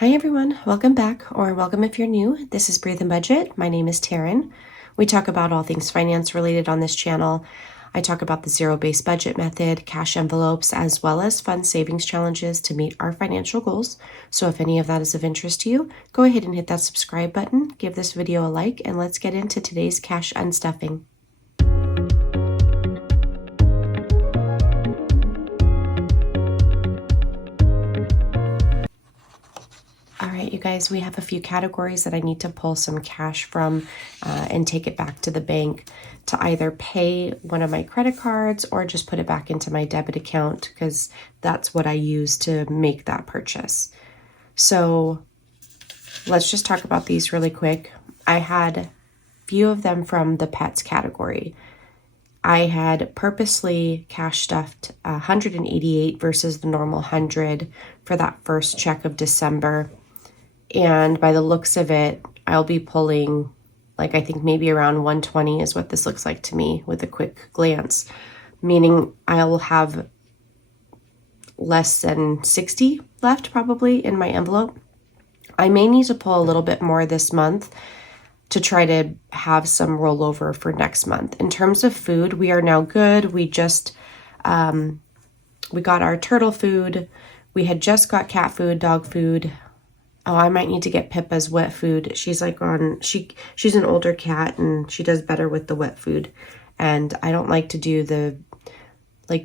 Hi everyone, welcome back, or welcome if you're new. This is Breathe and Budget. My name is Taryn. We talk about all things finance related on this channel. I talk about the zero-based budget method, cash envelopes, as well as fun savings challenges to meet our financial goals. So if any of that is of interest to you, go ahead and hit that subscribe button, give this video a like, and let's get into today's cash unstuffing. All right, you guys, we have a few categories that I need to pull some cash from and take it back to the bank to either pay one of my credit cards or just put it back into my debit account because that's what I use to make that purchase. So let's just talk about these really quick. I had a few of them from the pets category. I had purposely cash stuffed 188 versus the normal 100 for that first check of December. And by the looks of it, I'll be pulling, I think maybe around 120 is what this looks like to me with a quick glance, meaning I will have less than 60 left probably in my envelope. I may need to pull a little bit more this month to try to have some rollover for next month. In terms of food, we are now good. We just, we got our turtle food. We had just got cat food, dog food. Oh, I might need to get Pippa's wet food. She's she's an older cat and she does better with the wet food. And I don't like to do the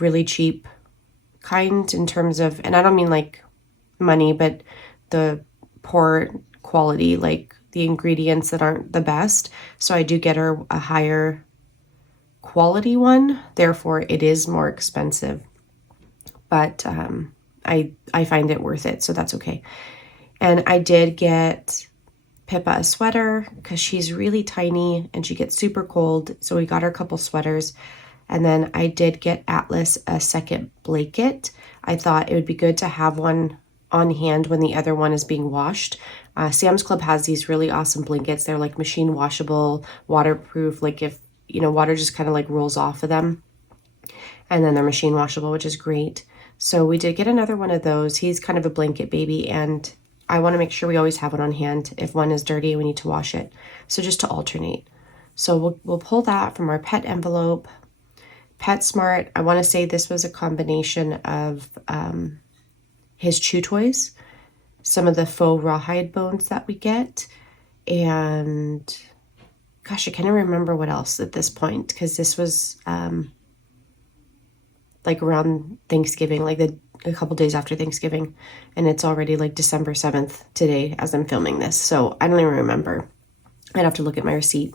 really cheap kind in terms of, and I don't mean money, but the poor quality, the ingredients that aren't the best. So I do get her a higher quality one. Therefore, it is more expensive. But I find it worth it, so that's okay. And I did get Pippa a sweater because she's really tiny and she gets super cold. So we got her a couple sweaters. And then I did get Atlas a second blanket. I thought it would be good to have one on hand when the other one is being washed. Sam's Club has these really awesome blankets. They're machine washable, waterproof, if, water just kind of rolls off of them. And then they're machine washable, which is great. So we did get another one of those. He's kind of a blanket baby, and I want to make sure we always have one on hand. If one is dirty, we need to wash it. So just to alternate. So we'll pull that from our pet envelope. PetSmart, I want to say this was a combination of his chew toys, some of the faux rawhide bones that we get, and gosh, I can't even remember what else at this point because this was around Thanksgiving, a couple days after Thanksgiving, and it's already December 7th today as I'm filming this, so I don't even remember. I'd have to look at my receipt.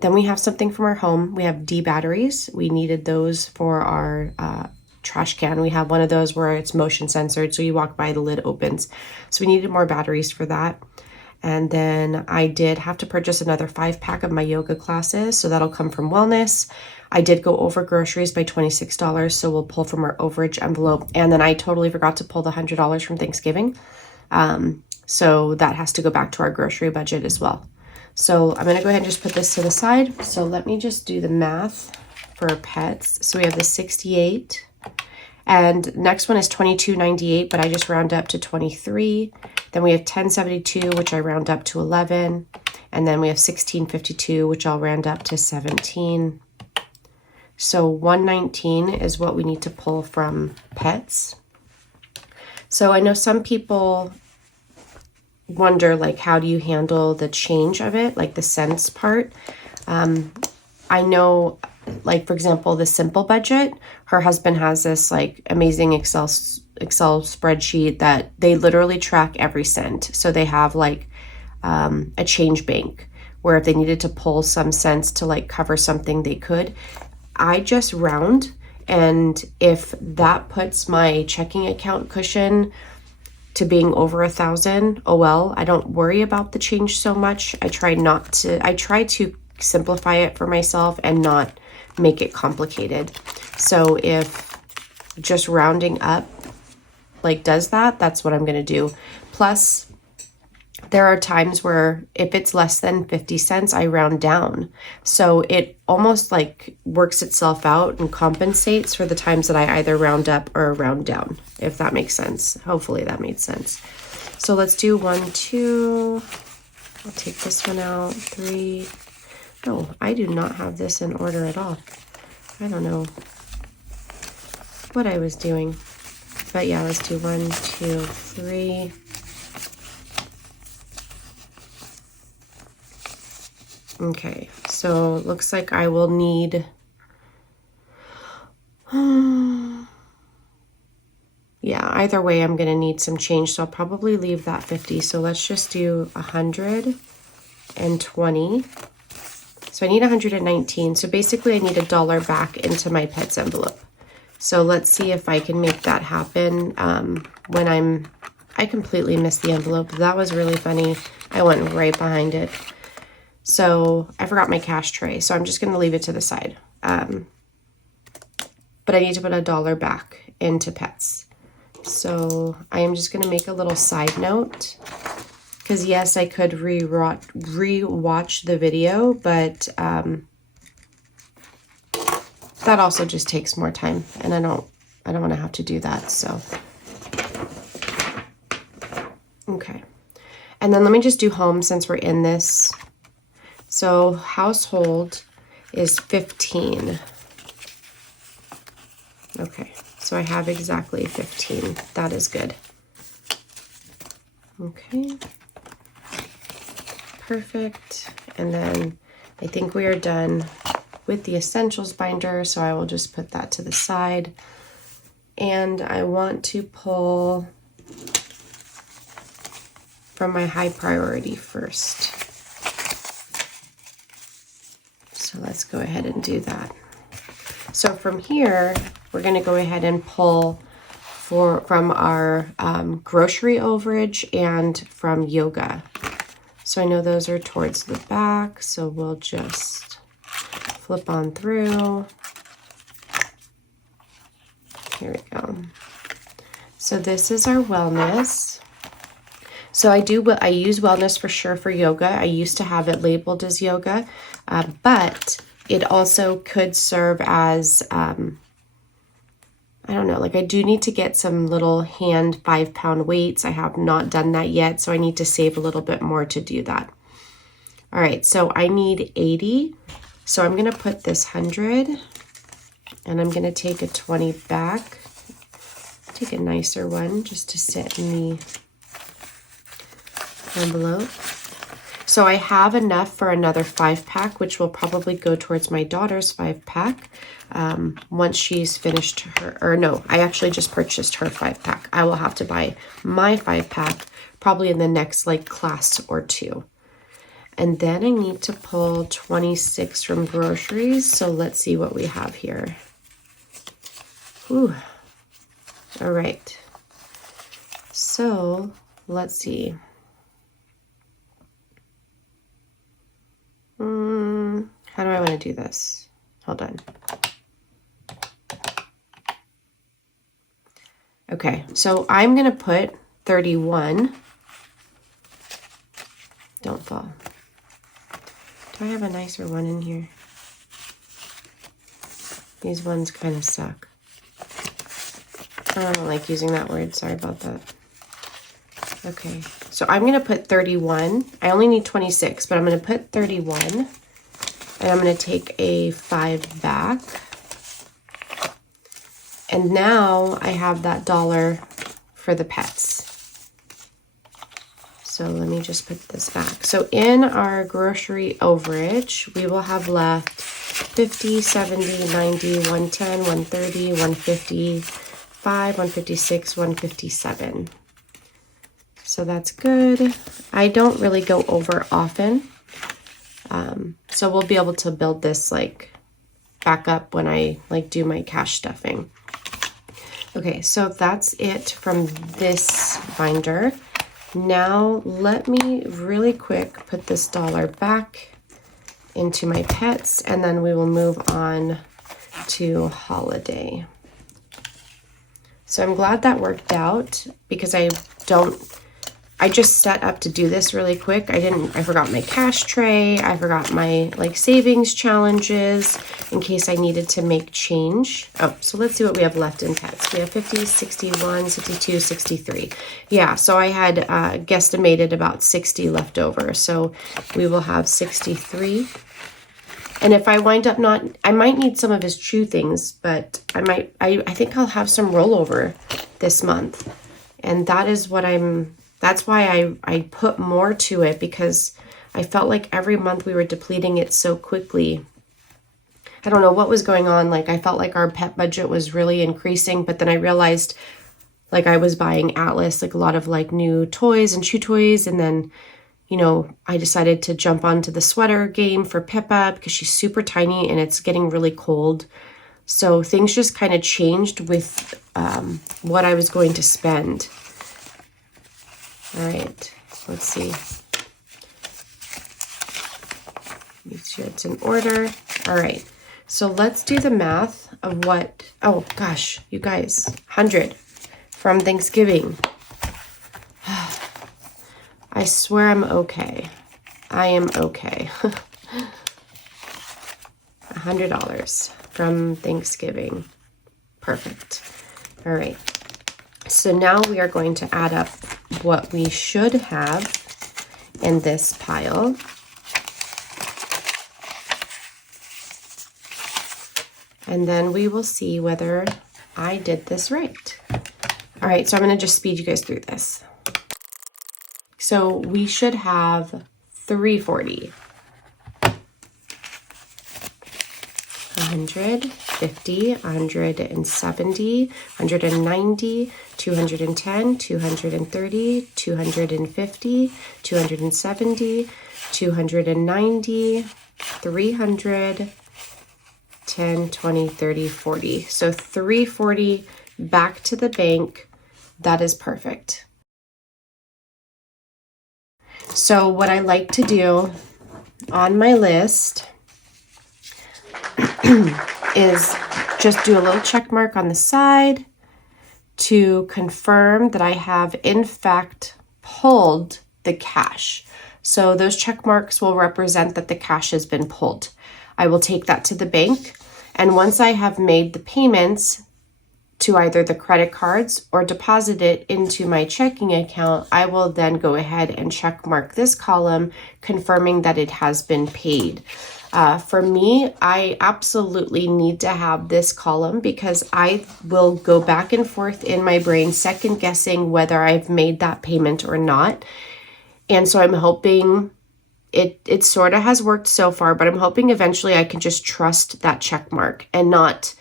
Then we have something from our home. We have D batteries. We needed those for our trash can. We have one of those where it's motion censored, so you walk by, the lid opens. So we needed more batteries for that. And then I did have to purchase another 5-pack of my yoga classes, so that'll come from Wellness. I did go over groceries by $26, so we'll pull from our overage envelope. And then I totally forgot to pull the $100 from Thanksgiving. So that has to go back to our grocery budget as well. So I'm going to go ahead and just put this to the side. So let me just do the math for pets. So we have the 68. And next one is $22.98, but I just round up to 23. Then we have $10.72, which I round up to 11. And then we have $16.52, which I'll round up to 17. So $119 is what we need to pull from pets. So I know some people wonder, how do you handle the change of it, the cents part? I know, for example, the Simple Budget, her husband has this amazing Excel spreadsheet that they literally track every cent. So they have a change bank where if they needed to pull some cents to cover something, they could. I just round, and if that puts my checking account cushion to being over 1,000, oh well, I don't worry about the change so much. I try to simplify it for myself and not make it complicated. So if just rounding up does that, that's what I'm going to do. Plus, there are times where if it's less than 50 cents, I round down. So it almost works itself out and compensates for the times that I either round up or round down, if that makes sense. Hopefully that made sense. So let's do 1, 2. I'll take this one out. 3. No, I do not have this in order at all. I don't know what I was doing. But yeah, let's do 1, 2, 3. Okay, so it looks like I will need, yeah, either way I'm gonna need some change, so I'll probably leave that 50. So let's just do 120. So I need 119. So basically I need $1 back into my Pets envelope. So let's see if I can make that happen when I completely missed the envelope. That was really funny. I went right behind it. So I forgot my cash tray, so I'm just going to leave it to the side. But I need to put $1 back into Pets. So I am just going to make a little side note, because yes, I could re-watch the video, but that also just takes more time, and I don't want to have to do that. So okay, and then let me just do home since we're in this. So household is 15. Okay, so I have exactly 15. That is good. Okay, perfect. And then I think we are done with the essentials binder, so I will just put that to the side. And I want to pull from my high priority first. So let's go ahead and do that. So from here, we're going to go ahead and pull from our grocery overage and from yoga. So I know those are towards the back, so we'll just flip on through. Here we go. So this is our wellness. So I use wellness for sure for yoga. I used to have it labeled as yoga, but it also could serve as, I don't know, like I do need to get some little hand 5-pound weights. I have not done that yet, so I need to save a little bit more to do that. All right, so I need 80. So I'm gonna put this 100 and I'm gonna take a 20 back. Take a nicer one just to sit in the envelope. So I have enough for another 5-pack, which will probably go towards my daughter's 5-pack once she's finished her, or no, I actually just purchased her 5-pack. I will have to buy my 5-pack probably in the next like class or 2. And then I need to pull 26 from groceries. So let's see what we have here. Ooh. All right. So let's see. How do I want to do this? Hold on. Okay, so I'm going to put 31. Don't fall. Do I have a nicer one in here? These ones kind of suck. I don't like using that word. Sorry about that. Okay, so I'm going to put 31. I only need 26, but I'm going to put 31. And I'm going to take a 5 back. And now I have that $1 for the pets. So let me just put this back. So in our grocery overage, we will have left 50, 70, 90, 110, 130, 155, 156, 157. So that's good. I don't really go over often. So we'll be able to build this like back up when I like do my cash stuffing. Okay, so that's it from this binder. Now let me really quick put this $1 back into my pets, and then we will move on to holiday. So I'm glad that worked out because I don't I just set up to do this really quick. I forgot my cash tray. I forgot my like savings challenges in case I needed to make change. Oh, so let's see what we have left in pets. We have 50, 61, 62, 63. Yeah, so I had guesstimated about 60 left over. So we will have 63. And if I wind up not, I might need some of his chew things, but I think I'll have some rollover this month. And that is what that's why I put more to it, because I felt like every month we were depleting it so quickly. I don't know what was going on. Like I felt like our pet budget was really increasing, but then I realized like I was buying Atlas, like a lot of like new toys and chew toys. And then, you know, I decided to jump onto the sweater game for Pippa because she's super tiny and it's getting really cold. So things just kind of changed with what I was going to spend. All right, let's see. Make sure it's in order. All right, so let's do the math of what, oh gosh, you guys, 100 from Thanksgiving. I swear I'm okay. I am okay. $100 from Thanksgiving. Perfect. All right. So now we are going to add up what we should have in this pile. And then we will see whether I did this right. All right, so I'm going to just speed you guys through this. So we should have 340. 150, 170, 190, 210, 230, 250, 270, 290, 300, 10, 20, 30, 40. So 340 back to the bank. That is perfect. So what I like to do on my list is just do a little check mark on the side to confirm that I have in fact pulled the cash. So those check marks will represent that the cash has been pulled. I will take that to the bank, and once I have made the payments to either the credit cards or deposit it into my checking account, I will then go ahead and check mark this column confirming that it has been paid. For me, I absolutely need to have this column because I will go back and forth in my brain second guessing whether I've made that payment or not. And so I'm hoping it sort of has worked so far, but I'm hoping eventually I can just trust that check mark and not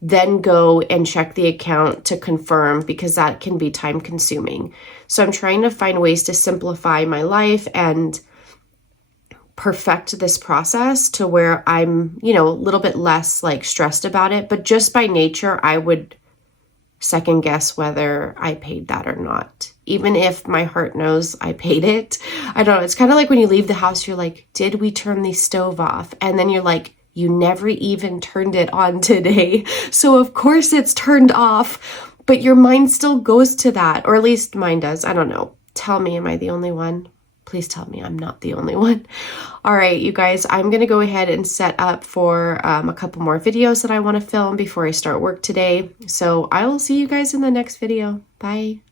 then go and check the account to confirm, because that can be time consuming. So I'm trying to find ways to simplify my life and perfect this process to where I'm, you know, a little bit less like stressed about it. But just by nature, I would second guess whether I paid that or not. Even if my heart knows I paid it. I don't know. It's kind of like when you leave the house, you're like, did we turn the stove off? And then you're like, you never even turned it on today. So of course it's turned off, but your mind still goes to that, or at least mine does. I don't know. Tell me, am I the only one? Please tell me I'm not the only one. All right, you guys, I'm going to go ahead and set up for a couple more videos that I want to film before I start work today. So I will see you guys in the next video. Bye.